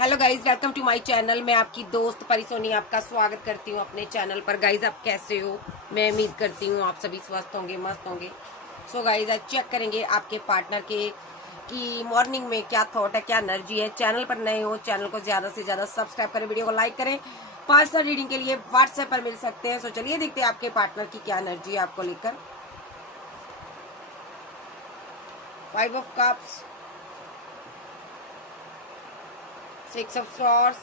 Hello guys, welcome to my channel. मैं आपकी दोस्त परिसोनी आपका स्वागत करती हूँ अपने चैनल पर। गाइज आप कैसे हो? मैं उम्मीद करती हूँ आप सभी स्वस्थ होंगे, मस्त होंगे। सो गाइज आज चेक करेंगे आपके पार्टनर के कि मॉर्निंग में क्या थॉट है, क्या एनर्जी है। चैनल पर नए हो, चैनल को ज्यादा से ज्यादा सब्सक्राइब करें, वीडियो को लाइक करें। पर्सनल रीडिंग के लिए व्हाट्सएप पर मिल सकते हैं। सो चलिए देखते हैं आपके पार्टनर की क्या एनर्जी है आपको लेकर। 5 of cups, 6 of swords,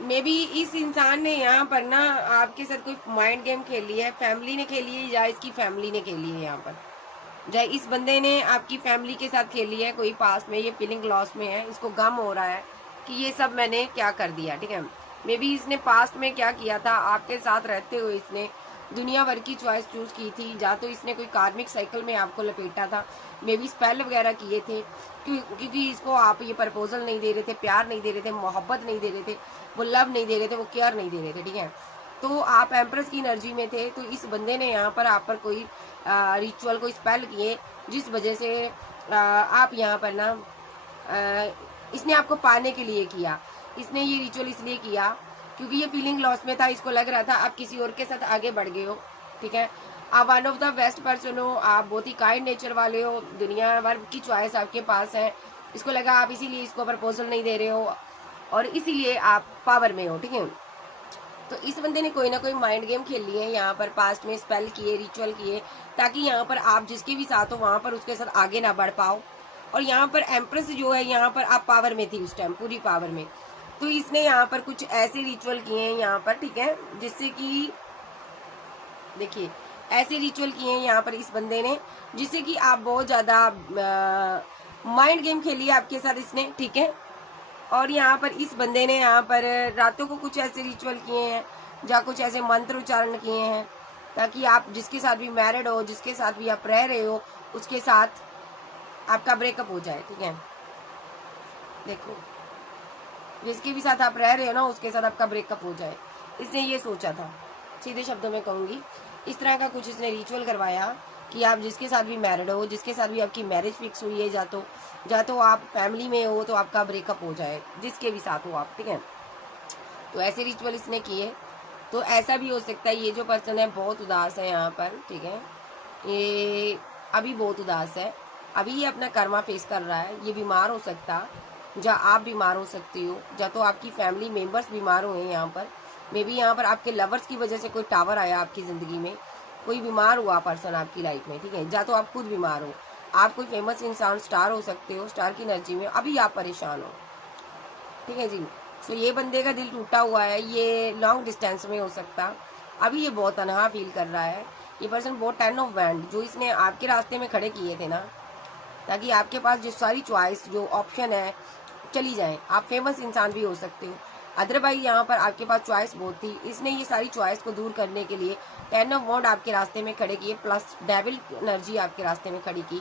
may be इस इंसान ने यहाँ पर ना आपके साथ कोई माइंड गेम खेली है, फैमिली ने खेली है या इसकी फैमिली ने खेली है। यहाँ पर या इस बंदे ने आपकी फैमिली के साथ खेली है कोई पास में। ये फीलिंग लॉस में है, इसको गम हो रहा है कि ये सब मैंने क्या कर दिया। ठीक है, मे बी इसने पास्ट में क्या किया था आपके साथ रहते हुए, इसने दुनिया भर की चॉइस चूज की थी। या तो इसने कोई कार्मिक साइकिल में आपको लपेटा था, मे बी स्पेल वगैरह किए थे, क्योंकि इसको आप ये प्रपोजल नहीं दे रहे थे, प्यार नहीं दे रहे थे, मोहब्बत नहीं दे रहे थे, वो लव नहीं दे रहे थे, वो केयर नहीं दे रहे थे। ठीक है, तो आप एम्प्रेस की एनर्जी में थे, तो इस बंदे ने यहाँ पर आप पर कोई रिचुअल, कोई स्पेल किए, जिस वजह से आप यहाँ पर ना इसने आपको पाने के लिए किया। इसने ये रिचुअल इसलिए किया क्योंकि ये फीलिंग लॉस में था। इसको लग रहा था आप किसी और के साथ आगे बढ़ गए हो। ठीक है, आप one of the best person हो, आप बहुत ही काइंड नेचर वाले हो, दुनिया भर की चॉइस आपके पास है। इसको लगा आप इसीलिए इसको प्रपोजल नहीं दे रहे हो और इसीलिए आप पावर में हो। ठीक है, तो इस बंदे ने कोई ना कोई माइंड गेम खेल लिए यहाँ पर, पास्ट में स्पेल किए, रिचुअल किए, ताकि यहाँ पर आप जिसके भी साथ हो वहां पर उसके साथ आगे ना बढ़ पाओ। और यहाँ पर एम्प्रेस जो है, यहाँ पर आप पावर में थी उस टाइम, पूरी पावर में। तो इसने यहाँ पर कुछ ऐसे रिचुअल किए हैं यहाँ पर, ठीक है, जिससे कि देखिए ऐसे रिचुअल किए हैं यहाँ पर इस बंदे ने, जिससे कि आप बहुत ज्यादा माइंड गेम खेली है आपके साथ इसने। ठीक है, और यहाँ पर इस बंदे ने यहाँ पर रातों को कुछ ऐसे रिचुअल किए हैं या कुछ ऐसे मंत्र उच्चारण किए हैं ताकि आप जिसके साथ भी मैरिड हो, जिसके साथ भी आप रह रहे हो, उसके साथ आपका ब्रेकअप हो जाए। ठीक है, देखो जिसके भी साथ आप रह रहे हो ना, उसके साथ आपका ब्रेकअप हो जाए, इसने ये सोचा था। सीधे शब्दों में कहूंगी, इस तरह का कुछ इसने रिचुअल करवाया कि आप जिसके साथ भी मैरिड हो, जिसके साथ भी आपकी मैरिज फिक्स हुई है, या तो आप फैमिली में हो तो आपका ब्रेकअप हो जाए, जिसके भी साथ हो आप। ठीक है, तो ऐसे रिचुअल इसने किए। तो ऐसा भी हो सकता है ये जो पर्सन है बहुत उदास है यहाँ पर। ठीक है, ये अभी बहुत उदास है, अभी ये अपना कर्मा फेस कर रहा है। ये बीमार हो सकता, या आप बीमार हो सकती हो, या तो आपकी फैमिली मेंबर्स बीमार हुए यहाँ पर। मे बी यहाँ पर आपके लवर्स की वजह से कोई टावर आया आपकी जिंदगी में, कोई बीमार हुआ पर्सन आपकी लाइफ में। ठीक है, या तो आप खुद बीमार हो, आप कोई फेमस इंसान, स्टार हो सकते हो, स्टार की एनर्जी में अभी आप परेशान हो। ठीक है जी, सो ये बंदे का दिल टूटा हुआ है, ये लॉन्ग डिस्टेंस में हो सकता, अभी ये बहुत तनहा फील कर रहा है। ये पर्सन बहुत 10 ऑफ वैंड जो इसने आपके रास्ते में खड़े किए थे ना, ताकि आपके पास जो सारी चॉइस, जो ऑप्शन है, चली जाए। आप फेमस इंसान भी हो सकते हो, अदरवाइज यहाँ पर आपके पास चॉइस बहुत थी। इसने ये सारी चॉइस को दूर करने के लिए 10 ऑफ वॉन्ड आपके रास्ते में खड़े किए, प्लस डेविल एनर्जी आपके रास्ते में खड़ी की।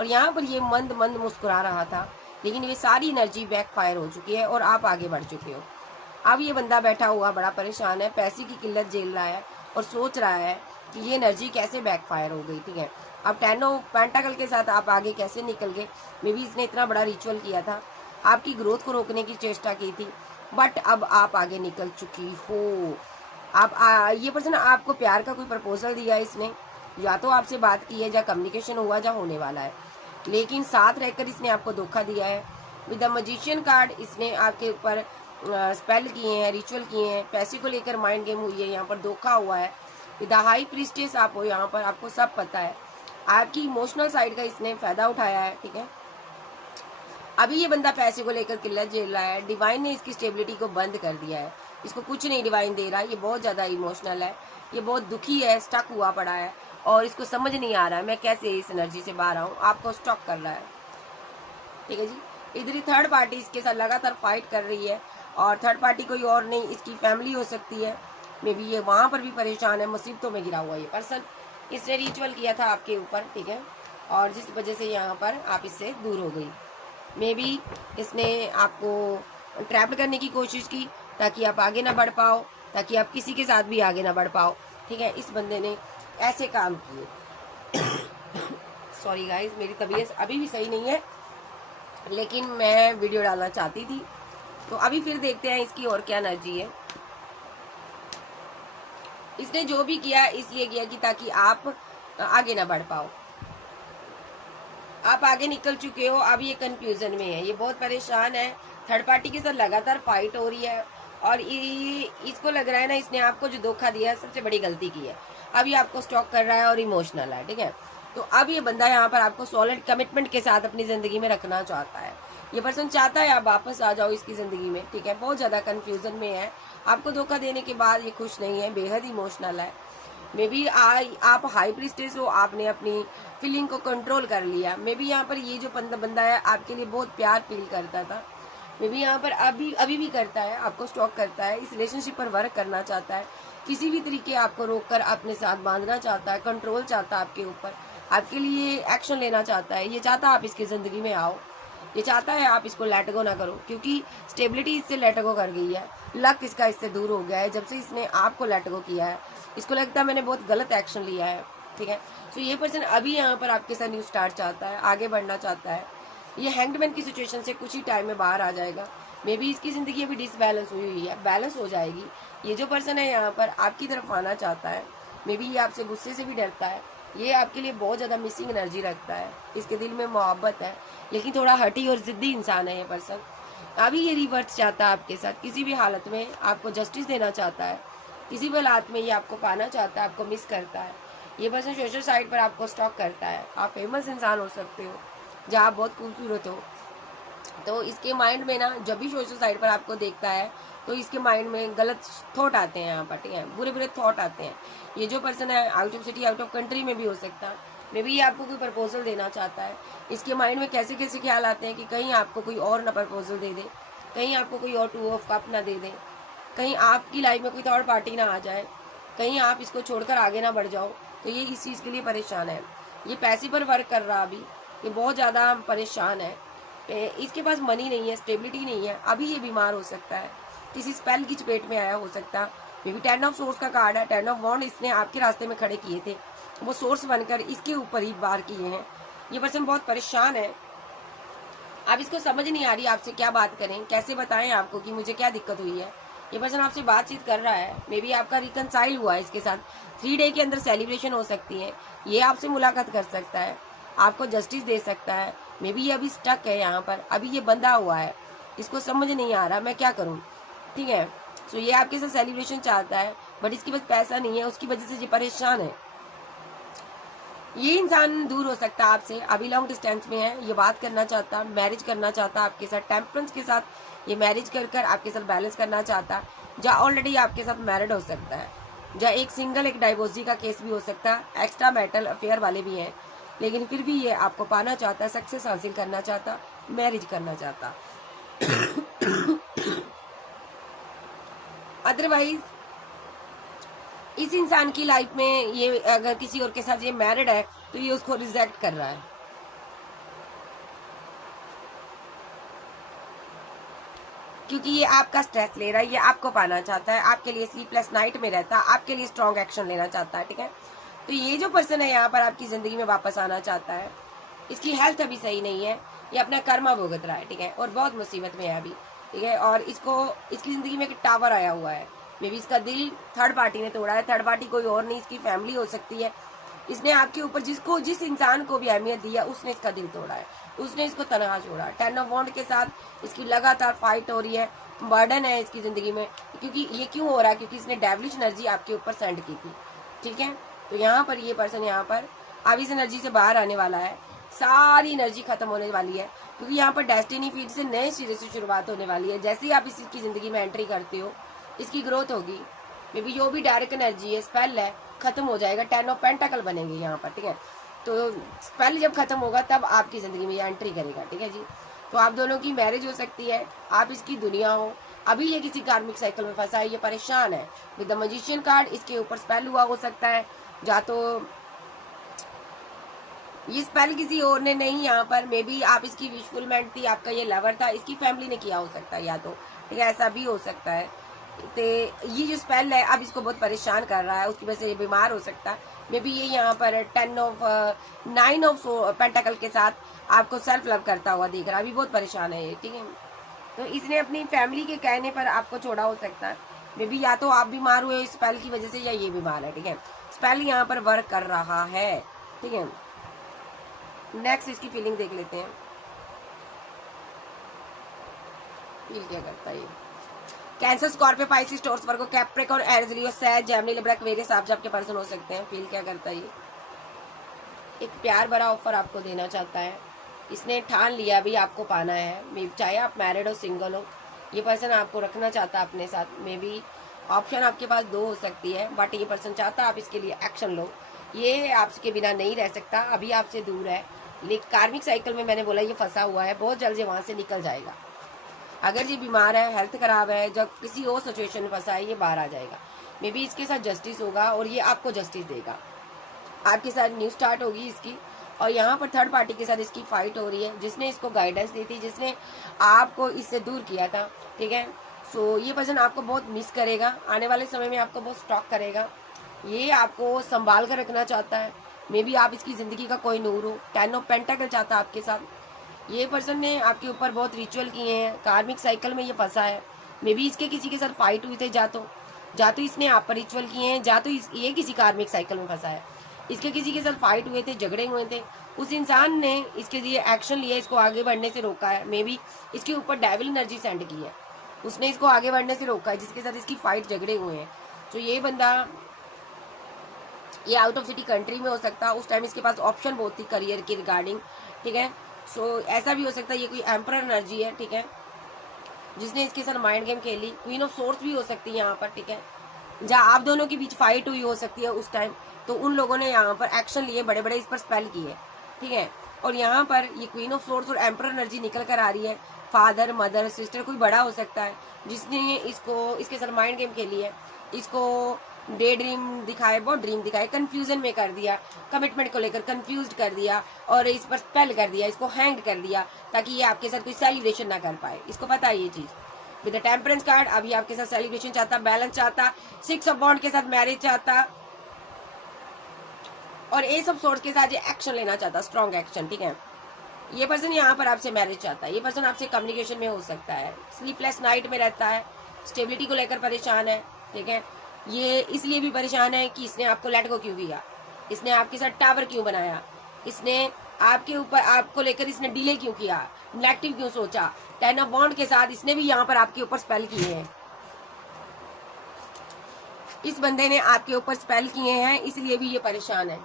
और यहाँ पर ये मंद मंद मुस्कुरा रहा था, लेकिन ये सारी एनर्जी बैकफायर हो चुकी है और आप आगे बढ़ चुके हो। अब ये बंदा बैठा हुआ बड़ा परेशान है, पैसे की किल्लत झेल रहा है और सोच रहा है कि ये एनर्जी कैसे बैकफायर हो गई। ठीक है, अब 10 ऑफ पेंटाकल के साथ आप आगे कैसे निकल गए। मे बी इसने इतना बड़ा रिचुअल किया था, आपकी ग्रोथ को रोकने की चेष्टा की थी, बट अब आप आगे निकल चुकी हो। आप ये पर्सन आपको प्यार का कोई प्रपोजल दिया इसने, या तो आपसे बात की है, या कम्युनिकेशन हुआ, या होने वाला है, लेकिन साथ रहकर इसने आपको धोखा दिया है। विद द मैजिशियन कार्ड इसने आपके ऊपर स्पेल किए हैं, रिचुअल किए हैं, पैसे को लेकर माइंड गेम हुई है, यहाँ पर धोखा हुआ है। विद द हाई प्रीस्टेस आप हो यहाँ पर, आपको सब पता है, आपकी इमोशनल साइड का इसने फायदा उठाया है। ठीक है, अभी ये बंदा पैसे को लेकर किल्लत झेल रहा है, डिवाइन ने इसकी स्टेबिलिटी को बंद कर दिया है, इसको कुछ नहीं डिवाइन दे रहा। ये बहुत ज्यादा इमोशनल है, ये बहुत दुखी है, स्टक हुआ पड़ा है और इसको समझ नहीं आ रहा है मैं कैसे इस एनर्जी से बाहर आऊं, आपको स्टॉक कर रहा है। ठीक है जी, इधर ही थर्ड पार्टी इसके साथ लगातार फाइट कर रही है, और थर्ड पार्टी कोई और नहीं, इसकी फैमिली हो सकती है। मे बी ये वहां पर भी परेशान है, मुसीबतों में गिरा हुआ ये पर्सन। इसने रिचुअल किया था आपके ऊपर, ठीक है, और जिस वजह से यहाँ पर आप इससे दूर हो गई। मे बी इसने आपको ट्रैप्ड करने की कोशिश की ताकि आप आगे ना बढ़ पाओ, ताकि आप किसी के साथ भी आगे ना बढ़ पाओ। ठीक है, इस बंदे ने ऐसे काम किए। सॉरी गाइस, मेरी तबीयत अभी भी सही नहीं है, लेकिन मैं वीडियो डालना चाहती थी। तो अभी फिर देखते हैं इसकी और क्या एनर्जी है। इसने जो भी किया इसलिए किया कि ताकि आप आगे ना बढ़ पाओ। आप आगे निकल चुके हो, अब ये कंफ्यूजन में है, ये बहुत परेशान है। थर्ड पार्टी के साथ लगातार फाइट हो रही है और इसको लग रहा है ना, इसने आपको जो धोखा दिया सबसे बड़ी गलती की है। अब ये आपको स्टॉक कर रहा है और इमोशनल है। ठीक है, तो अब ये बंदा यहाँ पर आपको सॉलिड कमिटमेंट के साथ अपनी जिंदगी में रखना चाहता है। ये पर्सन चाहता है आप वापस आ जाओ इसकी जिंदगी में। ठीक है, बहुत ज्यादा कंफ्यूजन में है, आपको धोखा देने के बाद ये खुश नहीं है, बेहद इमोशनल है। मे बी आप हाई प्रीस्टेस हो, आपने अपनी फीलिंग को कंट्रोल कर लिया। मे बी यहाँ पर ये जो बंदा है आपके लिए बहुत प्यार फील करता था, मे बी यहाँ पर अभी भी करता है, आपको स्टॉक करता है, इस रिलेशनशिप पर वर्क करना चाहता है, किसी भी तरीके आपको रोककर अपने साथ बांधना चाहता है, कंट्रोल चाहता है आपके ऊपर, आपके लिए एक्शन लेना चाहता है। ये चाहता है आप इसकी जिंदगी में आओ, ये चाहता है आप इसको लेट गो ना करो, क्योंकि स्टेबिलिटी इससे लेट गो कर गई है, लक इसका इससे दूर हो गया है जब से इसने आपको लेट गो किया है। इसको लगता है मैंने बहुत गलत एक्शन लिया है। ठीक है, तो ये पर्सन अभी यहाँ पर आपके साथ न्यू स्टार्ट चाहता है, आगे बढ़ना चाहता है। ये हैंगड की सिचुएशन से कुछ ही टाइम में बाहर आ जाएगा। मे बी इसकी जिंदगी अभी डिसबैलेंस हुई है, बैलेंस हो जाएगी। ये जो पर्सन है यहाँ पर आपकी तरफ आना चाहता है, मे बी ये आपसे गुस्से से भी डरता है, ये आपके लिए बहुत ज्यादा मिसिंग एनर्जी रखता है, इसके दिल में मोहब्बत है, लेकिन थोड़ा हटी और जिद्दी इंसान है ये पर्सन। अभी ये रिवर्स चाहता है आपके साथ, किसी भी हालत में आपको जस्टिस देना चाहता है, किसी भी हालत में ये आपको पाना चाहता है, आपको मिस करता है। ये पर्सन सोशल साइट पर आपको स्टॉक करता है। आप फेमस इंसान हो सकते हो, जहाँ आप बहुत खूबसूरत हो, तो इसके माइंड में ना जब भी सोशल साइट पर आपको देखता है तो इसके माइंड में गलत थॉट आते हैं यहाँ पर। ठीक है, बुरे बुरे थॉट आते हैं। ये जो पर्सन है out of city, out of country में भी हो सकता है, मे बी ये आपको कोई प्रपोजल देना चाहता है। इसके माइंड में कैसे कैसे ख्याल आते हैं कि कहीं आपको कोई और ना प्रपोजल दे दे, कहीं आपको कोई और 2 ऑफ कप ना दे दे, कहीं आपकी लाइफ में कोई थर्ड पार्टी ना आ जाए, कहीं आप इसको छोड़कर आगे ना बढ़ जाओ। तो ये इस चीज़ के लिए परेशान है। ये पैसे पर वर्क कर रहा, अभी ये बहुत ज़्यादा परेशान है। इसके पास मनी नहीं है, स्टेबिलिटी नहीं है, अभी ये बीमार हो सकता है, किसी स्पेल की चपेट में आया हो सकता है। मे बी 10 ऑफ सोर्स का कार्ड है, 10 ऑफ वॉन्ड इसने आपके रास्ते में खड़े किए थे, वो सोर्स बनकर इसके ऊपर ही वार किए हैं। ये पर्सन बहुत परेशान है, अब इसको समझ नहीं आ रही आपसे क्या बात करें, कैसे बताएं आपको कि मुझे क्या दिक्कत हुई है। ये पर्सन आपसे बातचीत कर रहा है, मे बी आपका रिकनसाइल हुआ है इसके साथ, 3 डे के अंदर सेलिब्रेशन हो सकती है, ये आपसे मुलाकात कर सकता है, आपको जस्टिस दे सकता है। मे बी ये अभी स्टक है यहाँ पर, अभी ये बंधा हुआ है, इसको समझ नहीं आ रहा मैं क्या करूँ। ठीक है, सो ये आपके साथ सेलिब्रेशन चाहता है, बट इसके पास पैसा नहीं है, उसकी वजह से ये परेशान है। ये इंसान दूर हो सकता है आपसे, अभी लॉन्ग डिस्टेंस में है, ये बात करना चाहता, मैरिज करना चाहता आपके साथ, टेम्परेंस के साथ ये मैरिज कर आपके साथ बैलेंस करना चाहता, जहाँ ऑलरेडी आपके साथ मैरिड हो सकता है, जहाँ एक सिंगल एक डाइवोर्सी का केस भी हो सकता है, एक्स्ट्रा मैरिटल अफेयर वाले भी हैं, लेकिन फिर भी ये आपको पाना चाहता, सक्सेस हासिल करना चाहता, मैरिज करना चाहता। अदरवाइज इस इंसान की लाइफ में ये अगर किसी और के साथ ये मैरिड है तो ये उसको रिजेक्ट कर रहा है, क्योंकि ये आपका स्ट्रेस ले रहा है, ये आपको पाना चाहता है, आपके लिए स्लीपलेस नाइट में रहता है, आपके लिए स्ट्रॉन्ग एक्शन लेना चाहता है। ठीक है, तो ये जो पर्सन है यहाँ पर आपकी जिंदगी में वापस आना चाहता है, इसकी हेल्थ अभी सही नहीं है, ये अपना कर्मा भुगत रहा है। ठीक है, और बहुत मुसीबत में है अभी। ठीक है, और इसकी जिंदगी में एक टावर आया हुआ है, मे बी इसका दिल थर्ड पार्टी ने तोड़ा है, थर्ड पार्टी कोई और नहीं, इसकी फैमिली हो सकती है। इसने आपके ऊपर जिस इंसान को भी अहमियत दी है उसने इसका दिल तोड़ा है, उसने इसको तनहा छोड़ा। 10 ऑफ वॉन्ड के साथ इसकी लगातार फाइट हो रही है, बर्डन है इसकी जिंदगी में, क्योंकि ये क्यों हो रहा है, क्योंकि इसने डेविलिश एनर्जी आपके ऊपर सेंड की थी। ठीक है, तो यहाँ पर ये पर्सन यहाँ पर अब इस एनर्जी से बाहर आने वाला है, सारी एनर्जी खत्म होने वाली है, क्योंकि यहाँ पर डेस्टिनी फील्ड से नए सिरे से शुरुआत होने वाली है। जैसे ही आप इसकी जिंदगी में एंट्री करते हो इसकी ग्रोथ होगी, मे बी जो भी डायरेक्ट एनर्जी है, स्पेल है, खत्म हो जाएगा, 10 ऑफ पेंटाकल बनेंगे यहाँ पर। ठीक है, तो स्पेल जब खत्म होगा तब आपकी जिंदगी में ये एंट्री करेगा। ठीक है जी, तो आप दोनों की मैरिज हो सकती है, आप इसकी दुनिया हो। अभी ये किसी कार्मिक साइकिल में फंसा है, ये परेशान है। विद द मैजिशियन कार्ड इसके ऊपर स्पेल हुआ हो सकता है, या तो ये स्पेल किसी और ने नहीं, यहाँ पर मे बी आप इसकी विशफुलमेंट थी, आपका ये लवर था, इसकी फैमिली ने किया हो सकता है या तो। ठीक है, ऐसा भी हो सकता है। तो ये जो स्पेल है अब इसको बहुत परेशान कर रहा है, उसकी वजह से ये बीमार हो सकता है। मे बी ये यहाँ पर 9 ऑफ पेंटाकल के साथ आपको सेल्फ लव करता हुआ दिख रहा है, अभी बहुत परेशान है ये, ठीक है। तो इसने अपनी फैमिली के कहने पर आपको छोड़ा हो सकता है। मे बी या तो आप बीमार हुए स्पेल की वजह से या ये बीमार है, ठीक है। स्पेल यहाँ पर वर्क कर रहा है, ठीक है। नेक्स्ट इसकी फीलिंग देख लेते हैं, फील क्या करता है ये। कैंसर, स्कॉर्पियो, पाइसिस, टॉरस, वर्गो, कैप्रिकॉर्न, एरीज, लियो, सैज, जेमिनी, लिब्रा, एक्वेरियस आप सबके पर्सन हो सकते हैं। फील क्या करता है ये। एक प्यार भरा ऑफर आपको देना चाहता है, इसने ठान लिया भी आपको पाना है। चाहे आप मैरिड हो सिंगल हो, ये पर्सन आपको रखना चाहता है अपने साथ। मे बी ऑप्शन आपके पास 2 हो सकती है, बट ये पर्सन चाहता है आप इसके लिए एक्शन लो। ये आपके बिना नहीं रह सकता, अभी आपसे दूर है, लेकिन कार्मिक साइकिल में मैंने बोला ये फंसा हुआ है, बहुत जल्द ये वहां से निकल जाएगा। अगर ये बीमार है, हेल्थ खराब है, जब किसी और सिचुएशन में फंसा है, ये बाहर आ जाएगा। मे बी इसके साथ जस्टिस होगा और ये आपको जस्टिस देगा, आपके साथ न्यू स्टार्ट होगी इसकी। और यहाँ पर थर्ड पार्टी के साथ इसकी फाइट हो रही है, जिसने इसको गाइडेंस दी थी, जिसने आपको इससे दूर किया था, ठीक है। सो ये पर्सन आपको बहुत मिस करेगा, आने वाले समय में आपको बहुत स्टॉक करेगा, ये आपको संभाल कर रखना चाहता है। मे बी आप इसकी जिंदगी का कोई नूर हो। 10 ऑफ पेंटाकल चाहता है आपके साथ। ये पर्सन ने आपके ऊपर बहुत रिचुअल किए हैं, कार्मिक साइकिल में ये फंसा है। मे बी इसके किसी के साथ फाइट हुई थे, जा तो इसने आप पर रिचुअल किए हैं, जा तो ये किसी कार्मिक साइकिल में फंसा है। इसके किसी के साथ फाइट हुए थे, झगड़े हुए थे, उस इंसान ने इसके लिए एक्शन लिया, इसको आगे बढ़ने से रोका है। मे बी इसके ऊपर डेविल एनर्जी सेंड की है, उसने इसको आगे बढ़ने से रोका है, जिसके साथ इसकी फाइट झगड़े हुए हैं। तो ये बंदा ये आउट ऑफ सिटी कंट्री में हो सकता है, उस टाइम इसके पास ऑप्शन बहुत थी करियर के रिगार्डिंग, ठीक है। सो ऐसा भी हो सकता है ये कोई एम्परर एनर्जी है, ठीक है, जिसने इसके साथ माइंड गेम खेली। क्वीन ऑफ सोर्स भी हो सकती है यहाँ पर, ठीक है, जहाँ आप दोनों के बीच फाइट हुई हो सकती है उस टाइम, तो उन लोगों ने यहाँ पर एक्शन लिए, बड़े बड़े इस पर स्पेल किए, ठीक है। और यहाँ पर ये क्वीन ऑफ सोर्स और एम्परर एनर्जी निकल कर आ रही है। फादर, मदर, सिस्टर, कोई बड़ा हो सकता है जिसने इसको इसके साथ माइंड गेम खेली है, इसको डे ड्रीम दिखाए, बहुत ड्रीम दिखाए, कंफ्यूजन में कर दिया, कमिटमेंट को लेकर कंफ्यूज कर दिया और इस पर स्पेल कर दिया, इसको हैंग कर दिया, ताकि ये आपके साथ कोई सेलिब्रेशन ना कर पाए। इसको पता है ये चीज। विद द टेम्परेंस कार्ड अभी आपके साथ सेलिब्रेशन चाहता, बैलेंस चाहता, 6 ऑफ बॉन्ड के साथ मैरिज चाहता और एस ऑफ सोर्स के साथ ये एक्शन लेना चाहता, स्ट्रॉन्ग एक्शन, ठीक है। ये पर्सन यहाँ पर आपसे मैरिज चाहता है, ये पर्सन आपसे कम्युनिकेशन में हो सकता है, स्लीपलेस नाइट में रहता है, स्टेबिलिटी को लेकर परेशान है, ठीक है। ये इसलिए भी परेशान है कि इसने आपको लेट गो क्यों किया, इसने आपके साथ टावर क्यों बनाया, इसने आपके ऊपर आपको लेकर इसने डिले क्यों किया, नेगेटिव क्यों सोचा। 10 ऑफ बॉन्ड के साथ इसने भी यहाँ पर आपके ऊपर स्पेल किए हैं, इस बंदे ने आपके ऊपर स्पेल किए हैं, इसलिए भी ये परेशान है।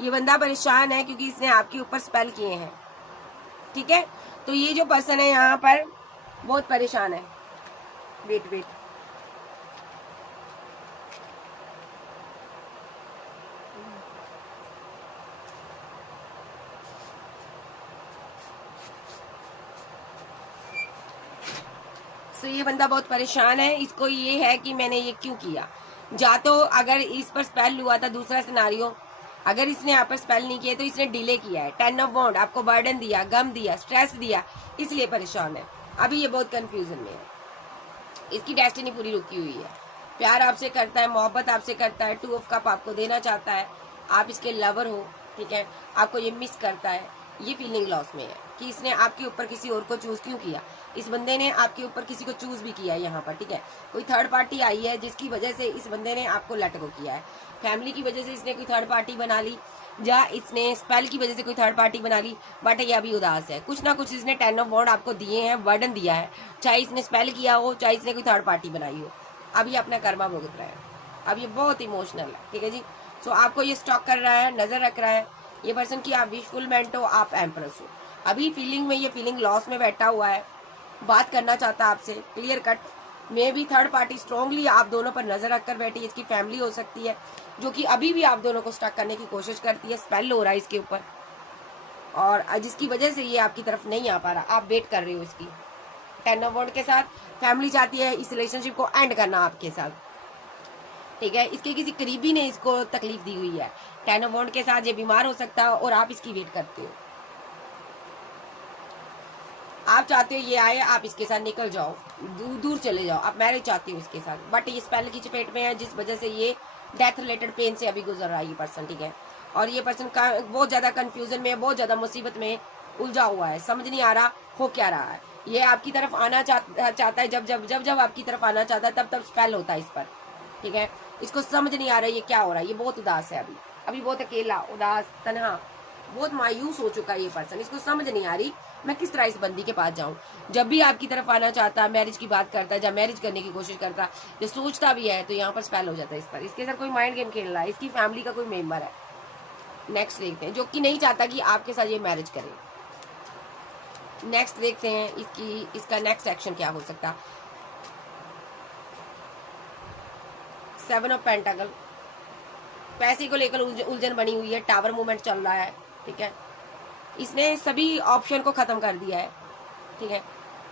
ये बंदा परेशान है क्योंकि इसने आपके ऊपर स्पेल किए हैं, ठीक है। तो ये जो पर्सन है यहाँ पर बहुत परेशान है। वेट तो ये बंदा बहुत परेशान है, इसको ये है कि मैंने ये क्यों किया। जा तो अगर इस पर स्पेल हुआ था, दूसरा सिनारियो, अगर इसने आप पर स्पेल नहीं किया तो इसने डिले किया है। 10 ऑफ बॉन्ड आपको बर्डन दिया, गम दिया, स्ट्रेस दिया, इसलिए परेशान है। अभी ये बहुत कंफ्यूजन में है, इसकी डेस्टिनी पूरी रुकी हुई है। प्यार आपसे करता है, मोहब्बत आपसे करता है, 2 ऑफ कप आपको देना चाहता है, आप इसके लवर हो, ठीक है, आपको ये मिस करता है। ये फीलिंग लॉस में है कि इसने आपके ऊपर किसी और को चूज क्यों किया। इस बंदे ने आपके ऊपर किसी को चूज भी किया है यहाँ पर, ठीक है। कोई थर्ड पार्टी आई है जिसकी वजह से इस बंदे ने आपको लेट गो किया है। फैमिली की वजह से इसने कोई थर्ड पार्टी बना ली, या इसने स्पेल की वजह से कोई थर्ड पार्टी बना ली, बट ये अभी उदास है। कुछ ना कुछ इसने 10 ऑफ बॉन्ड आपको दिए हैं, बर्डन दिया है, चाहे इसने स्पेल किया हो, चाहे इसने कोई थर्ड पार्टी बनाई हो। अब ये अपना कर्मा भुगत रहा है, अब ये बहुत इमोशनल है, ठीक है जी। सो आपको ये स्टॉक कर रहा है, नजर रख रहा है। ये पर्सन की आप विशफुलमेंट हो, आप एम्प्रेस हो। अभी फीलिंग में ये फीलिंग लॉस में बैठा हुआ है, बात करना चाहता है आपसे क्लियर कट। मे भी थर्ड पार्टी स्ट्रांगली आप दोनों पर नजर रखकर बैठी, इसकी फैमिली हो सकती है जो कि अभी भी आप दोनों को स्टक करने की कोशिश करती है। स्पेल हो रहा है इसके ऊपर और जिसकी वजह से ये आपकी तरफ नहीं आ पा रहा, आप वेट कर रहे हो इसकी। 10 ऑफ बॉन्ड के साथ फैमिली चाहती है इस रिलेशनशिप को एंड करना आपके साथ, ठीक है। इसके किसी करीबी ने इसको तकलीफ दी हुई है। 10 ऑफ बॉन्ड के साथ ये बीमार हो सकता है और आप इसकी वेट करते हो। आप चाहते हो ये आए, आप इसके साथ निकल जाओ, दूर चले जाओ, आप मैरिज चाहते हो इसके साथ, बट ये स्पेल की चपेट में है, जिस वजह से ये डेथ रिलेटेड पेन से अभी गुजर रहा है ये पर्सन, ठीक है। और ये पर्सन बहुत ज्यादा कंफ्यूजन में है, बहुत ज्यादा मुसीबत में उलझा हुआ है, समझ नहीं आ रहा हो क्या रहा है। ये आपकी तरफ आना चाहता है, जब आपकी तरफ आना चाहता है तब स्पेल होता है इस पर, ठीक है। इसको समझ नहीं आ रहा है ये क्या हो रहा है, ये बहुत उदास है अभी बहुत अकेला, उदास, तन्हा, बहुत मायूस हो चुका है ये पर्सन। इसको समझ नहीं आ रही मैं किस तरह इस बंदी के पास जाऊं। जब भी आपकी तरफ आना चाहता है, मैरिज की बात करता है, जब मैरिज करने की कोशिश करता है, जो सोचता भी है, तो यहाँ पर स्पेल हो जाता है इस पर। इसके साथ कोई माइंड गेम खेल रहा है, इसकी फैमिली का कोई मेंबर है। नेक्स्ट देखते हैं, जो कि नहीं चाहता कि आपके साथ ये मैरिज करे। नेक्स्ट देखते हैं इसका नेक्स्ट एक्शन क्या हो सकता। 7 ऑफ पेंटाकल, पैसे को लेकर उलझन बनी हुई है, टावर मूवमेंट चल रहा है, ठीक है। इसने सभी ऑप्शन को खत्म कर दिया है, ठीक है।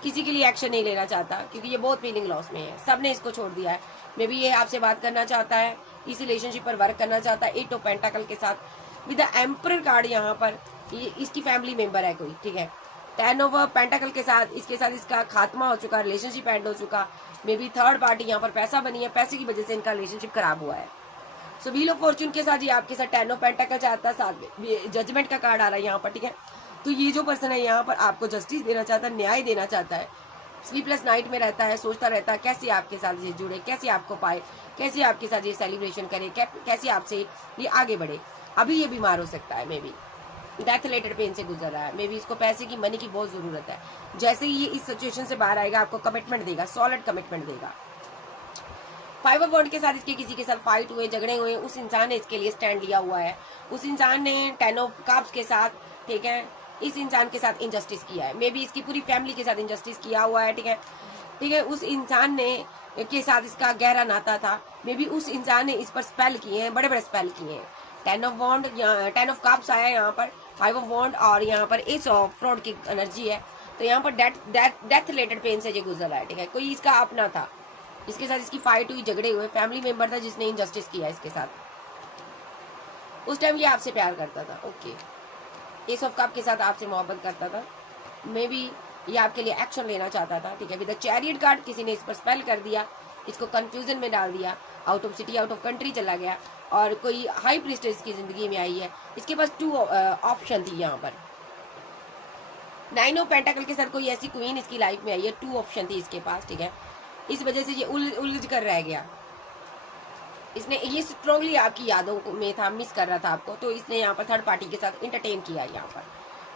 किसी के लिए एक्शन नहीं लेना चाहता क्योंकि ये बहुत फीलिंग लॉस में है, सबने इसको छोड़ दिया है। मे बी ये आपसे बात करना चाहता है, इस रिलेशनशिप पर वर्क करना चाहता है 8 ऑफ पेंटाकल के साथ विद द एम्परर कार्ड। यहाँ पर ये इसकी फैमिली मेंबर है कोई, ठीक है। 10 ऑफ पेंटाकल के साथ इसका खात्मा हो चुका, रिलेशनशिप एंड हो चुका। मे बी थर्ड पार्टी यहाँ पर पैसा बनी है, पैसे की वजह से इनका रिलेशनशिप खराब हुआ है। सो व्हील ऑफ फॉर्च्यून के साथ ये आपके साथ 10 ऑफ पेंटाकल चाहता है, साथ जजमेंट का कार्ड आ रहा है यहाँ पर, ठीक है। तो ये जो पर्सन है यहाँ पर आपको जस्टिस देना चाहता है, न्याय देना चाहता है। स्लीपलेस नाइट में रहता है, सोचता रहता है कैसे आपके साथ ये जुड़े, कैसे आपको पाए, कैसे आपके साथ ये सेलिब्रेशन करे, कैसे आपसे ये आगे बढ़े। अभी ये बीमार हो सकता है, may be death related pen से गुजर रहा है, मे बी इसको पैसे की, मनी की बहुत जरूरत है। जैसे ही ये इस सिचुएशन से बाहर आएगा, आपको कमिटमेंट देगा, सॉलिड कमिटमेंट देगा। 5 ऑफ वॉन्ड के साथ इसके किसी के साथ फाइट हुए, झगड़े हुए, उस इंसान ने इसके लिए स्टैंड लिया हुआ है। उस इंसान ने 10 ऑफ कप्स के साथ, ठीक है, इस इंसान के साथ इनजस्टिस किया है। मे बी इसकी पूरी फैमिली के साथ इनजस्टिस किया हुआ है, ठीक है, ठीक है। उस इंसान ने के साथ इसका गहरा नाता था। मे बी उस इंसान ने इस पर स्पेल किए हैं, बड़े बड़े स्पेल किए हैं। 10 ऑफ वॉन्ड, 10 ऑफ कप्स आया यहाँ पर, 5 ऑफ वॉन्ड, और यहाँ पर एस ऑफ फ्रॉड की एनर्जी है। तो यहाँ पर डेथ रिलेटेड पेन से ये गुजर रहा है, ठीक है। कोई इसका अपना था, इसके साथ इसकी फाइट हुई, झगड़े हुए, फैमिली मेंबर था जिसने इनजस्टिस किया इसके साथ। उस टाइम ये आपसे प्यार करता था, ओके। एस ऑफ कप के साथ आपसे मोहब्बत करता था। मे बी ये आपके लिए एक्शन लेना चाहता था, ठीक है। विद द चैरियट कार्ड किसी ने इस पर स्पेल कर दिया, इसको कंफ्यूजन में डाल दिया, out of city, out of country चला गया, और कोई हाई प्रीस्टेस की जिंदगी में आई है। इसके पास 2 ऑप्शन थी यहाँ पर। 9 ऑफ पेंटाकल के साथ कोई ऐसी क्वीन इसकी लाइफ में आई है, 2 ऑप्शन थी इसके पास, ठीक है। इस वजह से ये उलझ कर रह गया। इसने ये स्ट्रांगली आपकी यादों में था, मिस कर रहा था आपको, तो इसने यहाँ पर थर्ड पार्टी के साथ इंटरटेन किया यहाँ पर,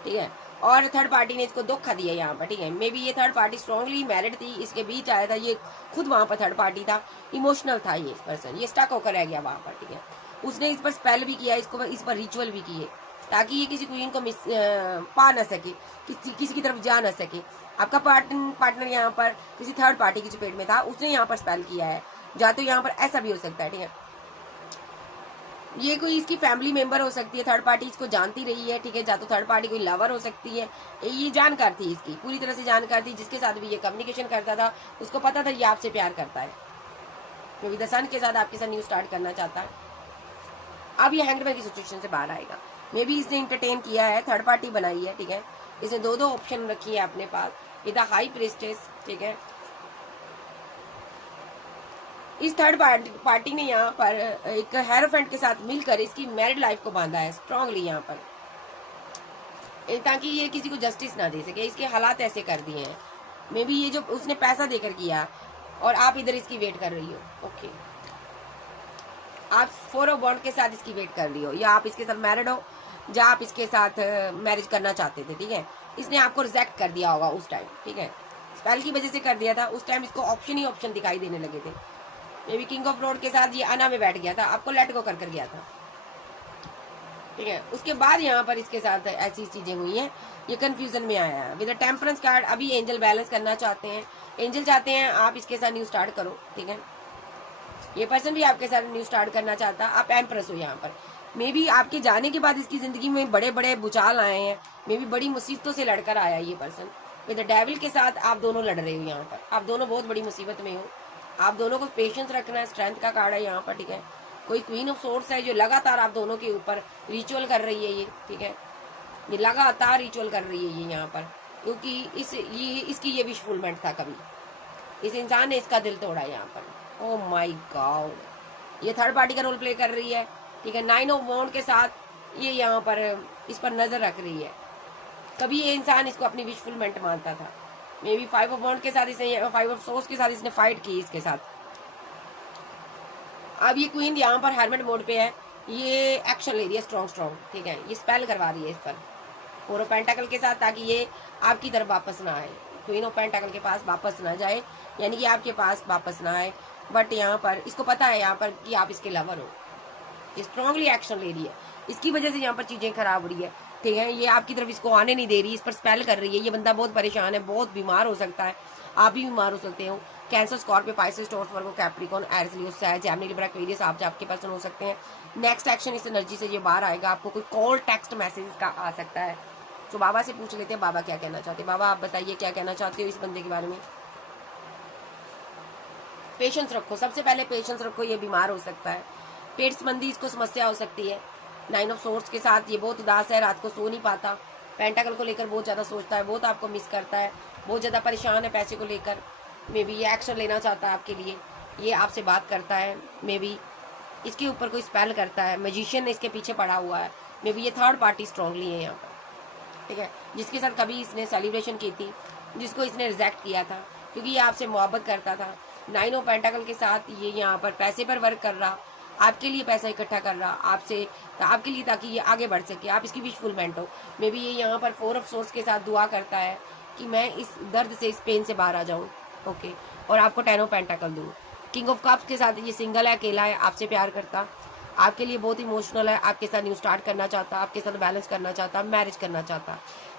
ठीक है। और थर्ड पार्टी ने इसको धोखा दिया यहाँ पर, ठीक है। मे बी ये थर्ड पार्टी स्ट्रांगली मैरिड थी, इसके बीच आया था, ये खुद वहां पर थर्ड पार्टी था, इमोशनल था ये पर्सन, ये स्टक होकर रह गया वहां पर, ठीक है। उसने इस पर स्पेल भी किया, इस पर रिचुअल भी किए, ताकि ये किसी क्वीन को पा ना सके, किसी की तरफ जा ना सके। आपका पार्टनर यहाँ पर किसी थर्ड पार्टी की चपेट में था, उसने यहाँ पर स्पेल किया है। या तो यहाँ पर ऐसा भी हो सकता है, ठीक है, ये कोई इसकी फैमिली मेंबर हो सकती है, थर्ड पार्टी इसको जानती रही है, ठीक है। या तो थर्ड पार्टी कोई लवर हो सकती है, ये जानकार थी, इसकी पूरी तरह से जानकार थी, जिसके साथ भी ये कम्युनिकेशन करता था, उसको पता था ये आपसे प्यार करता है, क्योंकि द सन के साथ आपके साथ न्यू स्टार्ट करना चाहता है। अब ये हैंगमैन की सिचुएशन से बाहर आएगा। मे बी इसने इंटरटेन किया है, थर्ड पार्टी बनाई है, ठीक है। इसने 2 ऑप्शन रखी है अपने पास, विद द हाई प्रीस्टेस, ठीक है। इस थर्ड पार्टी ने यहाँ पर एक हेरोफेंट के साथ मिलकर इसकी मैरिड लाइफ को बांधा है स्ट्रांगली यहाँ पर, ताकि ये किसी को जस्टिस ना दे सके। इसके हालात ऐसे कर दिए हैं। मे बी ये जो उसने पैसा देकर किया, और आप इधर इसकी वेट कर रही हो, ओके। आप 4 ऑफ वॉन्ड के साथ इसकी वेट कर रही हो, या आप इसके साथ मैरिड हो, या आप इसके साथ मैरिज करना चाहते थे, ठीक है। इसने आपको रिजेक्ट कर दिया होगा उस टाइम, ठीक है, स्पेल की वजह से कर दिया था। उस टाइम इसको ऑप्शन ही ऑप्शन दिखाई देने लगे थे। May be king of road के साथ ये अना में बैठ गया था, आपको लेट गो कर गया था, ठीक है। उसके बाद यहाँ पर इसके साथ ऐसी चीजें हुई हैं, ये कंफ्यूजन में आया है। विद द टेम्परेंस कार्ड अभी एंजल बैलेंस करना चाहते हैं, एंजल चाहते हैं आप इसके साथ न्यू स्टार्ट करो, ठीक है। ये पर्सन भी आपके साथ न्यू स्टार्ट करना चाहता है, आप एम्प्रेस हो यहाँ पर। मे बी आपके जाने के बाद इसकी जिंदगी में बड़े बड़े भूचाल आए हैं, मे बी बड़ी मुसीबतों से लड़कर आया ये पर्सन। विद द डेविल के साथ आप दोनों लड़ रहे हो यहाँ पर, आप दोनों बहुत बड़ी मुसीबत में हो, आप दोनों को पेशेंस रखना है, स्ट्रेंथ का कार्ड है यहाँ पर, ठीक है। कोई क्वीन ऑफ सोर्ड्स है जो लगातार आप दोनों के ऊपर रिचुअल कर रही है ये, ठीक है, ये लगातार रिचुअल कर रही है ये यहाँ पर, क्योंकि इसकी ये विशफुलमेंट था। कभी इस इंसान ने इसका दिल तोड़ा यहाँ पर। ओह माय गॉड, ये थर्ड पार्टी का रोल प्ले कर रही है, ठीक है। 9 ऑफ वॉन्ड के साथ ये यहाँ पर इस पर नजर रख रही है। कभी ये इंसान इसको अपनी विशफुलमेंट मानता था। मे बी 5 ऑफ वॉन्ड के साथ इसने 5 ऑफ सोर्स के साथ इसने फाइट की इसके साथ। अब ये क्वीन यहाँ पर हरमेट मोड पे है, ये एक्शन ले रही है स्ट्रॉन्ग, ठीक है। ये स्पेल करवा रही है इस पर 4 ऑफ पेंटाकल के साथ, ताकि ये आपकी तरफ वापस ना आए, क्वीन ऑफ पेंटाकल के पास वापस ना जाए, यानी कि आपके पास वापस ना आए। बट यहाँ पर इसको पता है यहाँ पर कि आप इसके लवर हो, ये स्ट्रांगली एक्शन ले रही है। इसकी वजह से यहाँ पर चीजें खराब हो रही है, ठीक है। ये आपकी तरफ इसको आने नहीं दे रही, इस पर स्पेल कर रही है। ये बंदा बहुत परेशान है, बहुत बीमार हो सकता है, आप भी बीमार हो सकते हो। कैंसर, स्कॉर्पियो, पाइसेस, टॉरस, वर्गो, कैप्रिकॉर्न, एरिस, लियो, सैज, जेमिनी, लिब्रा, एक्वेरियस आप आपके पर्सन हो सकते हैं। नेक्स्ट एक्शन इस एनर्जी से ये बाहर आएगा, आपको कोई कॉल टेक्स्ट मैसेज का आ सकता है। तो बाबा से पूछ लेते हैं बाबा क्या कहना चाहते हैं। बाबा आप बताइए क्या कहना चाहते हो इस बंदे के बारे में। पेशेंस रखो, सबसे पहले पेशेंस रखो, ये बीमार हो सकता है, पेट संबंधी इसको समस्या हो सकती है। 9 ऑफ सोर्स के साथ ये बहुत उदास है, रात को सो नहीं पाता, पेंटाकल को लेकर बहुत ज़्यादा सोचता है, बहुत आपको मिस करता है, बहुत ज़्यादा परेशान है पैसे को लेकर। मे बी ये एक्शन लेना चाहता है आपके लिए, ये आपसे बात करता है, मे बी इसके ऊपर कोई स्पेल करता है, मैजिशियन इसके पीछे पड़ा हुआ है। मे बी ये थर्ड पार्टी स्ट्रांगली है यहाँ पर, ठीक है, जिसके साथ कभी इसने सेलिब्रेशन की थी, जिसको इसने रिजेक्ट किया था क्योंकि ये आपसे मोहब्बत करता था। 9 ऑफ पेंटाकल के साथ ये यहाँ पर पैसे पर वर्क कर रहा, आपके लिए पैसा इकट्ठा कर रहा आपसे, आपके लिए, ताकि ये आगे बढ़ सके, आप इसकी विशफुलमेंट हो। मे बी ये यहाँ पर 4 ऑफ सोर्स के साथ दुआ करता है कि मैं इस दर्द से, इस पेन से बाहर आ जाऊँ, ओके, और आपको 10 ऑफ पेंटाकल दूँ। किंग ऑफ कप्स के साथ ये सिंगल है, अकेला है, आपसे प्यार करता, आपके लिए बहुत इमोशनल है, आपके साथ न्यू स्टार्ट करना चाहता, आपके साथ बैलेंस करना चाहता, मैरिज करना चाहता,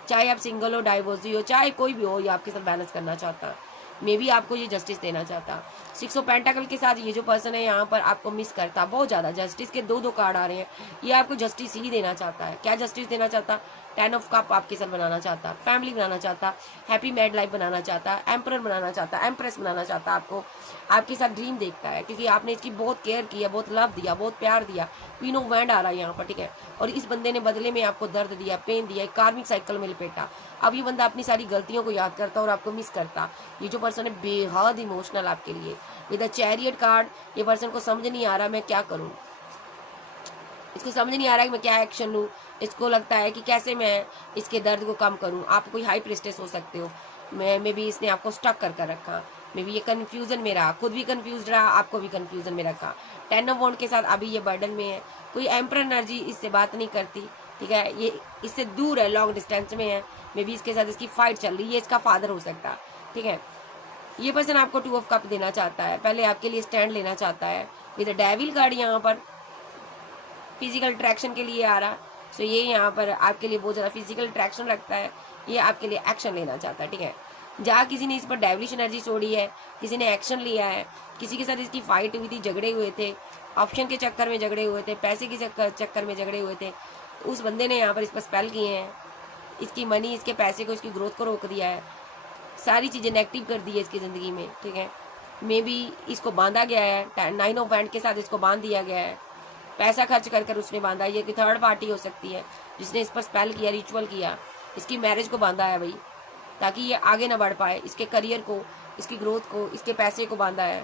चाहे आप सिंगल हो, डाइवोर्सी हो, चाहे कोई भी हो, ये आपके साथ बैलेंस करना चाहता, मे बी आपको ये जस्टिस देना चाहता। 6 ऑफ पेंटाकल के साथ ये जो पर्सन है यहाँ पर आपको मिस करता बहुत ज़्यादा। जस्टिस के दो कार्ड आ रहे हैं, ये आपको जस्टिस ही देना चाहता है। क्या जस्टिस देना चाहता? 10 ऑफ कप आपके साथ बनाना चाहता, फैमिली बनाना चाहता, हैप्पी मैड लाइफ बनाना चाहता, एम्परर बनाना चाहता, एम्प्रेस बनाना चाहता, आपको आपके साथ ड्रीम देखता है, क्योंकि आपने इसकी बहुत केयर किया, बहुत लव दिया, बहुत प्यार दिया। क्वीन ऑफ वैंड आ रहा है यहाँ पर, ठीक है, और इस बंदे ने बदले में आपको दर्द दिया, पेन दिया, कार्मिक साइकिल में लपेटा। अब ये बंदा अपनी सारी गलतियों को याद करता और आपको मिस करता। ये जो पर्सन है बेहद इमोशनल आपके लिए। विद द चैरियट कार्ड, ये पर्सन को समझ नहीं आ रहा मैं क्या करूं, इसको समझ नहीं आ रहा कि मैं क्या एक्शन लूं, इसको लगता है कि कैसे मैं इसके दर्द को कम करूं। आप कोई हाई प्रिस्टेस हो सकते हो, मे बी इसने आपको स्टक कर रखा, मे बी ये कंफ्यूजन में रहा, खुद भी कंफ्यूज रहा, आपको भी कंफ्यूजन में रखा। 10 ऑफ वॉन्ड के साथ अभी ये बर्डन में है, कोई एम्परर एनर्जी इससे बात नहीं करती, ठीक है, ये इससे दूर है, लॉन्ग डिस्टेंस में है, मे बी इसके साथ इसकी फाइट चल रही है, इसका फादर हो सकता है, ठीक है। ये पर्सन आपको 2 ऑफ कप देना चाहता है, पहले आपके लिए स्टैंड लेना चाहता है। विद डेविल कार्ड यहाँ पर फिजिकल अट्रैक्शन के लिए आ रहा, सो ये यहाँ पर आपके लिए बहुत ज़्यादा फिजिकल अट्रैक्शन रखता है, ये आपके लिए एक्शन लेना चाहता है, ठीक है। जहाँ किसी ने इस पर डेविलिश एनर्जी छोड़ी है, किसी ने एक्शन लिया है, किसी के साथ इसकी फाइट हुई थी, झगड़े हुए थे, ऑप्शन के चक्कर में झगड़े हुए थे, पैसे के चक्कर में झगड़े हुए थे, उस बंदे ने यहाँ पर इस पर स्पेल किए हैं, इसकी मनी, इसके पैसे को, इसकी ग्रोथ को रोक दिया है, सारी चीज़ें नेगेटिव कर दी है इसकी ज़िंदगी में, ठीक है। मे बी इसको बांधा गया है, 9 ऑफ वैंड के साथ इसको बांध दिया गया है, पैसा खर्च कर उसने बांधा। ये कि थर्ड पार्टी हो सकती है जिसने इस पर स्पेल किया, रिचुअल किया, इसकी मैरिज को बांधा है भाई, ताकि ये आगे ना बढ़ पाए, इसके करियर को, इसकी ग्रोथ को, इसके पैसे को बांधा है,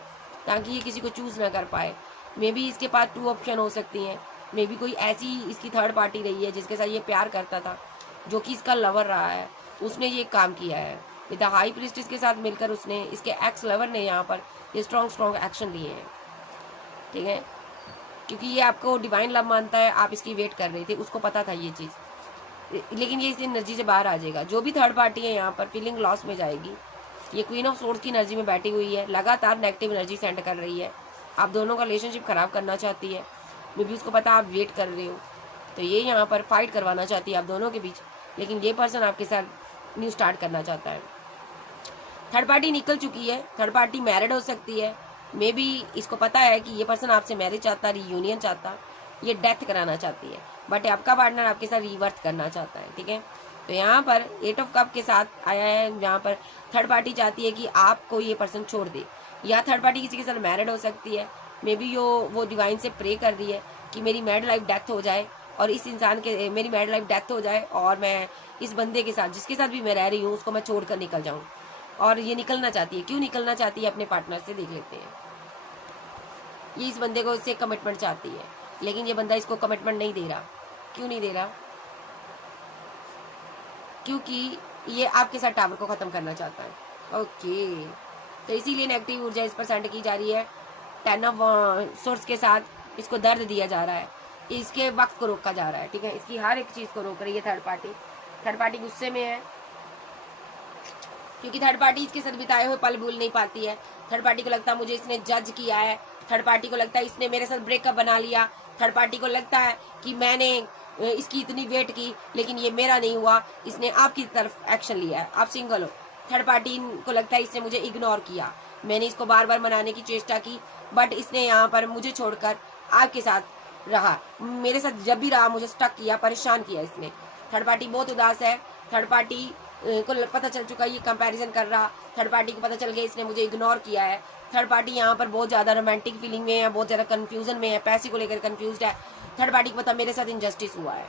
ताकि ये किसी को चूज़ ना कर पाए। मे बी इसके पास 2 ऑप्शन हो सकती हैं, मे बी कोई ऐसी इसकी थर्ड पार्टी रही है जिसके साथ ये प्यार करता था, जो कि इसका लवर रहा है, उसने ये काम किया है। विद द हाई प्रीस्टेस के साथ मिलकर उसने, इसके एक्स लवर ने यहाँ पर ये स्ट्रॉन्ग एक्शन लिए हैं, ठीक है, क्योंकि ये आपको डिवाइन लव मानता है, आप इसकी वेट कर रहे थे, उसको पता था ये चीज़, लेकिन ये इस एनर्जी से बाहर आ जाएगा। जो भी थर्ड पार्टी है यहाँ पर फीलिंग लॉस में जाएगी। ये क्वीन ऑफ सोर्ड्स की एनर्जी में बैठी हुई है, लगातार नेगेटिव एनर्जी सेंड कर रही है, आप दोनों का रिलेशनशिप खराब करना चाहती है, मे बी उसको पता आप वेट कर रहे हो, तो ये यहाँ पर फाइट करवाना चाहती है आप दोनों के बीच, लेकिन ये पर्सन आपके साथ न्यू स्टार्ट करना चाहता है। थर्ड पार्टी निकल चुकी है, थर्ड पार्टी मैरिड हो सकती है, मे बी इसको पता है कि ये पर्सन आपसे मैरिज चाहता, रियूनियन चाहता, ये डेथ कराना चाहती है, बट आपका पार्टनर आपके साथ रिवर्स करना चाहता है, ठीक है। तो यहाँ पर 8 ऑफ कप के साथ आया है, यहाँ पर थर्ड पार्टी चाहती है कि आपको ये पर्सन छोड़ दे, या थर्ड पार्टी किसी के साथ मैरिड हो सकती है, मे बी वो डिवाइन से प्रे कर रही है कि मेरी मैरिड लाइफ डेथ हो जाए और इस इंसान के मेरी मैरिड लाइफ डेथ हो जाए और मैं इस बंदे के साथ जिसके साथ भी मैं रह रही हूँ उसको मैं छोड़कर निकल जाऊँ। और ये निकलना चाहती है, क्यों निकलना चाहती है अपने पार्टनर से, देख लेते हैं। ये इस बंदे को इससे कमिटमेंट चाहती है, लेकिन ये बंदा इसको कमिटमेंट नहीं दे रहा। क्यों नहीं दे रहा? क्योंकि ये आपके साथ टावर को खत्म करना चाहता है। ओके, तो इसीलिए नेगेटिव ऊर्जा इस पर सेंड की जा रही है। 10 ऑफ सोर्स के साथ इसको दर्द दिया जा रहा है, इसके वक्त को रोका जा रहा है, ठीक है, इसकी हर एक चीज को रोक रही है थर्ड पार्टी। थर्ड पार्टी गुस्से में है क्योंकि थर्ड पार्टी इसके साथ बिताए हुए पल भूल नहीं पाती है। थर्ड पार्टी को लगता है मुझे इसने जज किया है, थर्ड पार्टी को लगता है इसने मेरे साथ ब्रेकअप बना लिया, थर्ड पार्टी को लगता है कि मैंने इसकी इतनी वेट की लेकिन ये मेरा नहीं हुआ, इसने आपकी तरफ एक्शन लिया है, आप सिंगल हो। थर्ड पार्टी को लगता है इसने मुझे इग्नोर किया, मैंने इसको बार बार मनाने की चेष्टा की बट इसने यहाँ पर मुझे छोड़कर आपके साथ रहा, मेरे साथ जब भी रहा मुझे स्टक किया, परेशान किया इसने। थर्ड पार्टी बहुत उदास है, थर्ड पार्टी को पता चल चुका है ये कंपैरिजन कर रहा, थर्ड पार्टी को पता चल गया इसने मुझे इग्नोर किया है। थर्ड पार्टी यहाँ पर बहुत ज्यादा रोमांटिक फीलिंग में है, बहुत ज्यादा कंफ्यूजन में है, पैसे को लेकर कंफ्यूज है। थर्ड पार्टी को पता मेरे साथ इनजस्टिस हुआ है,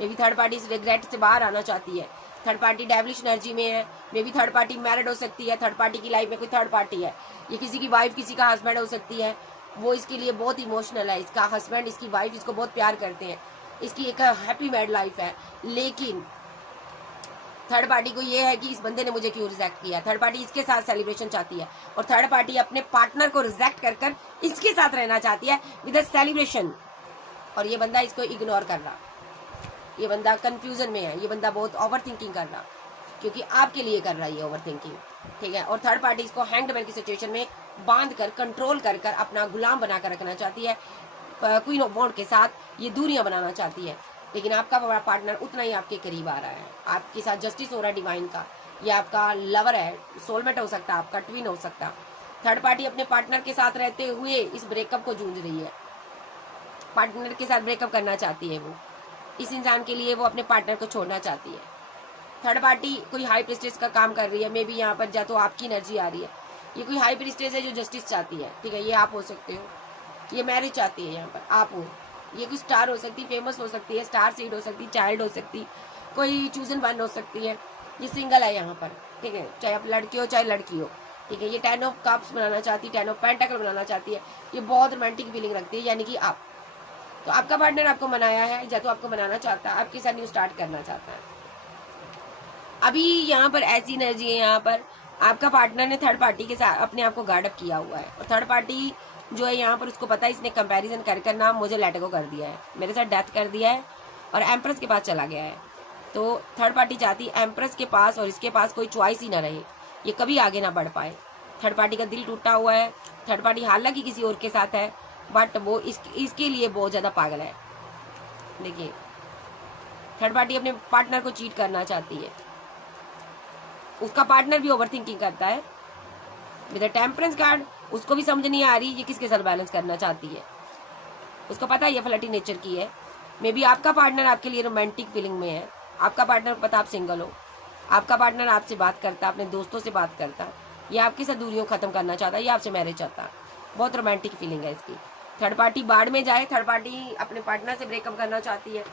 मे बी थर्ड पार्टी इस रिग्रेट से बाहर आना चाहती है। थर्ड पार्टी डेविलिश एनर्जी में है, may be third party married हो सकती है, थर्ड पार्टी की लाइफ में कोई थर्ड पार्टी है, ये किसी की वाइफ किसी का हस्बैंड हो सकती है, वो इसके लिए बहुत इमोशनल है, इसका हस्बैंड इसकी वाइफ इसको बहुत प्यार करते हैं, इसकी एक हैप्पी मैरिड लाइफ है। लेकिन थर्ड पार्टी को ये है कि इस बंदे ने मुझे क्यों रिजेक्ट किया, थर्ड पार्टी इसके साथ सेलिब्रेशन चाहती है और थर्ड पार्टी अपने पार्टनर को रिजेक्ट कर कर इसके साथ रहना चाहती है विद सेलिब्रेशन। और ये बंदा इसको इग्नोर कर रहा, ये बंदा कंफ्यूजन में है, ये बंदा बहुत ओवर थिंकिंग कर रहा क्योंकि आपके लिए कर रहा है ये ओवर थिंकिंग, ठीक है। और थर्ड पार्टी इसको हैंगमैन की सिचुएशन में बांध कर कंट्रोल कर कर अपना गुलाम बनाकर रखना चाहती है, क्वीन ऑफ वॉन्ड के साथ ये दूरियां बनाना चाहती है। लेकिन आपका पार्टनर उतना ही आपके करीब आ रहा है, आपके साथ जस्टिस हो रहा है डिवाइन का, ये आपका लवर है, सोलमेट हो सकता है, आपका ट्विन हो सकता है। थर्ड पार्टी अपने पार्टनर के साथ रहते हुए इस ब्रेकअप को जूझ रही है, पार्टनर के साथ ब्रेकअप करना चाहती है वो, इस इंसान के लिए वो अपने पार्टनर को छोड़ना चाहती है। थर्ड पार्टी कोई हाई प्रिस्टेस का काम कर रही है, मे बी यहाँ पर या तो आपकी एनर्जी आ रही है, ये कोई हाई प्रिस्टेस है जो जस्टिस चाहती है, ठीक है, ये आप हो सकते हो, ये मैरिज चाहती है, यहाँ पर आप हो, ये कोई स्टार हो सकती है, फेमस हो सकती है, स्टार सीड हो सकती है, चाइल्ड हो सकती, कोई चूजन वन हो सकती है, ये सिंगल है यहाँ पर, ठीक है, चाहे आप लड़के हो चाहे लड़की हो, ठीक है। ये 10 ऑफ कप्स बनाना चाहती है, 10 ऑफ पेंटाकल बनाना चाहती है, ये बहुत रोमांटिक फीलिंग रखती है, यानी कि आप, तो आपका पार्टनर आपको मनाया है या तो आपको मनाना चाहता है, आपके साथ न्यू स्टार्ट करना चाहता है। अभी यहाँ पर ऐसी एनर्जी है, यहाँ पर आपका पार्टनर ने थर्ड पार्टी के साथ अपने आप को गार्ड अप किया हुआ है और थर्ड पार्टी जो है यहाँ पर उसको पता है इसने कंपैरिजन कर कर ना मुझे लेट गो कर दिया है, मेरे साथ डेथ कर दिया है और एम्प्रेस के पास चला गया है। तो थर्ड पार्टी चाहती है एम्प्रेस के पास और इसके पास कोई चॉइस ही ना रहे, ये कभी आगे ना बढ़ पाए। थर्ड पार्टी का दिल टूटा हुआ है, थर्ड पार्टी हालांकि किसी और के साथ है बट वो इसके लिए बहुत ज्यादा पागल है। देखिए थर्ड पार्टी अपने पार्टनर को चीट करना चाहती है, उसका पार्टनर भी ओवर थिंकिंग करता है विद अ टेम्परेंस कार्ड, उसको भी समझ नहीं आ रही ये किसके साथ बैलेंस करना चाहती है, उसको पता है ये फ्लर्टी नेचर की है। मे बी आपका पार्टनर आपके लिए रोमांटिक फीलिंग में है, आपका पार्टनर पता आप सिंगल हो, आपका पार्टनर आपसे बात करता, अपने दोस्तों से बात करता, ये आपके साथ दूरियों खत्म करना चाहता है, ये आपसे मैरिज चाहता, बहुत रोमांटिक फीलिंग है इसकी। थर्ड पार्टी बाढ़ में जाए, थर्ड पार्टी अपने पार्टनर से ब्रेकअप करना चाहती है,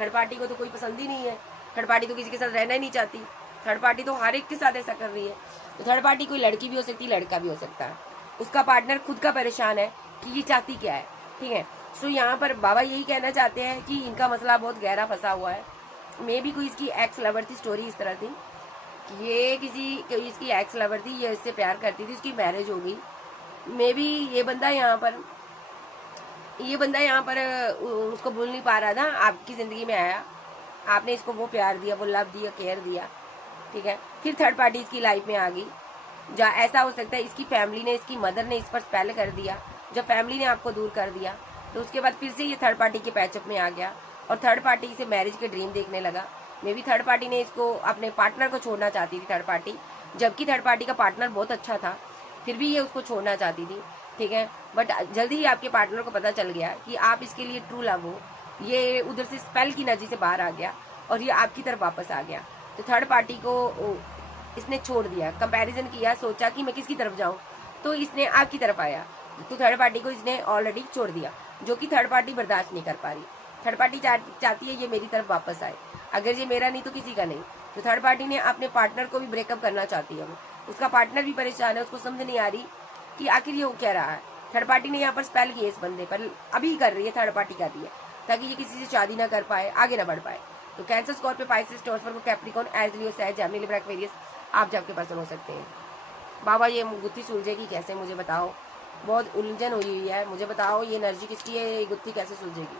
थर्ड पार्टी को तो कोई पसंद ही नहीं है, थर्ड पार्टी तो किसी के साथ रहना ही नहीं चाहती, थर्ड पार्टी तो हर एक के साथ ऐसा कर रही है। तो थर्ड पार्टी कोई लड़की भी हो सकती है, लड़का भी हो सकता है, उसका पार्टनर खुद का परेशान है कि ये चाहती क्या है, ठीक है। सो यहाँ पर बाबा यही कहना चाहते हैं कि इनका मसला बहुत गहरा फंसा हुआ है। मे भी कोई इसकी एक्स लवर थी, स्टोरी इस तरह थी, ये कोई इसकी एक्स लवर थी, ये इससे प्यार करती थी, उसकी मैरिज हो गई। मे भी ये बंदा यहाँ पर उसको भूल नहीं पा रहा था, आपकी जिंदगी में आया, आपने इसको वो प्यार दिया, वो लव दिया, केयर दिया, ठीक है। फिर थर्ड पार्टी इसकी लाइफ में आ गई, जहाँ ऐसा हो सकता है इसकी फैमिली ने, इसकी मदर ने इस पर स्पेल कर दिया, जब फैमिली ने आपको दूर कर दिया तो उसके बाद फिर से ये थर्ड पार्टी के पैचअप में आ गया और थर्ड पार्टी इसे मैरिज के ड्रीम देखने लगा। मे बी थर्ड पार्टी ने इसको अपने पार्टनर को छोड़ना चाहती थी थर्ड पार्टी, जबकि थर्ड पार्टी का पार्टनर बहुत अच्छा था, फिर भी ये उसको छोड़ना चाहती थी, ठीक है। बट जल्दी ही आपके पार्टनर को पता चल गया कि आप इसके लिए ट्रू लव हो, ये उधर से स्पेल की एनर्जी से बाहर आ गया और ये आपकी तरफ वापस आ गया। तो थर्ड पार्टी को इसने छोड़ दिया, कंपैरिजन किया, सोचा कि मैं किसकी तरफ जाऊं, तो इसने आपकी तरफ आया, तो थर्ड पार्टी को इसने ऑलरेडी छोड़ दिया, जो कि थर्ड पार्टी बर्दाश्त नहीं कर पा रही। थर्ड पार्टी चाहती है ये मेरी तरफ वापस आए, अगर ये मेरा नहीं तो किसी का नहीं। तो थर्ड पार्टी ने अपने पार्टनर को भी ब्रेकअप करना चाहती है, उसका पार्टनर भी परेशान है, उसको समझ नहीं आ रही कि आखिर ये हो क्या रहा है। थर्ड पार्टी ने यहाँ पर स्पेल की है इस बंदे पर, अभी कर रही है, थर्ड पार्टी कर रही है ताकि ये किसी से शादी ना कर पाए, आगे ना बढ़ पाए। तो कैंसर, स्कॉर्पियो, पाइसेस, टॉरस, वर्गो, कैप्रिकॉर्न, एज लियो, सैज, जेमिनी, लिब्रा, एक्वेरियस आप जब के पर्सन हो सकते हैं। बाबा ये गुत्थी सुलझेगी कैसे मुझे बताओ, बहुत उलझन हुई है, मुझे बताओ ये एनर्जी किसकी है, ये गुत्थी कैसे सुलझेगी।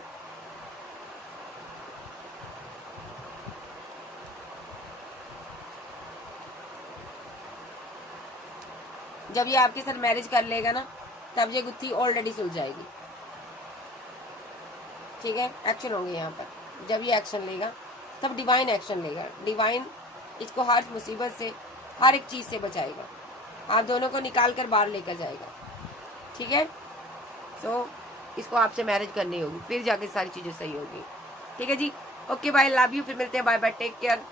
जब ये आपके साथ मैरिज कर लेगा ना तब ये गुत्थी ऑलरेडी सुलझ जाएगी, ठीक है। एक्शन होंगे यहाँ पर, जब ये एक्शन लेगा तब डिवाइन एक्शन लेगा, डिवाइन इसको हर मुसीबत से, हर एक चीज से बचाएगा, आप दोनों को निकाल कर बाहर लेकर जाएगा, ठीक है। सो इसको आपसे मैरिज करनी होगी, फिर जाके सारी चीजें सही होगी, ठीक है जी। ओके बाय, लव यू, फिर मिलते हैं, बाय बाय, टेक केयर।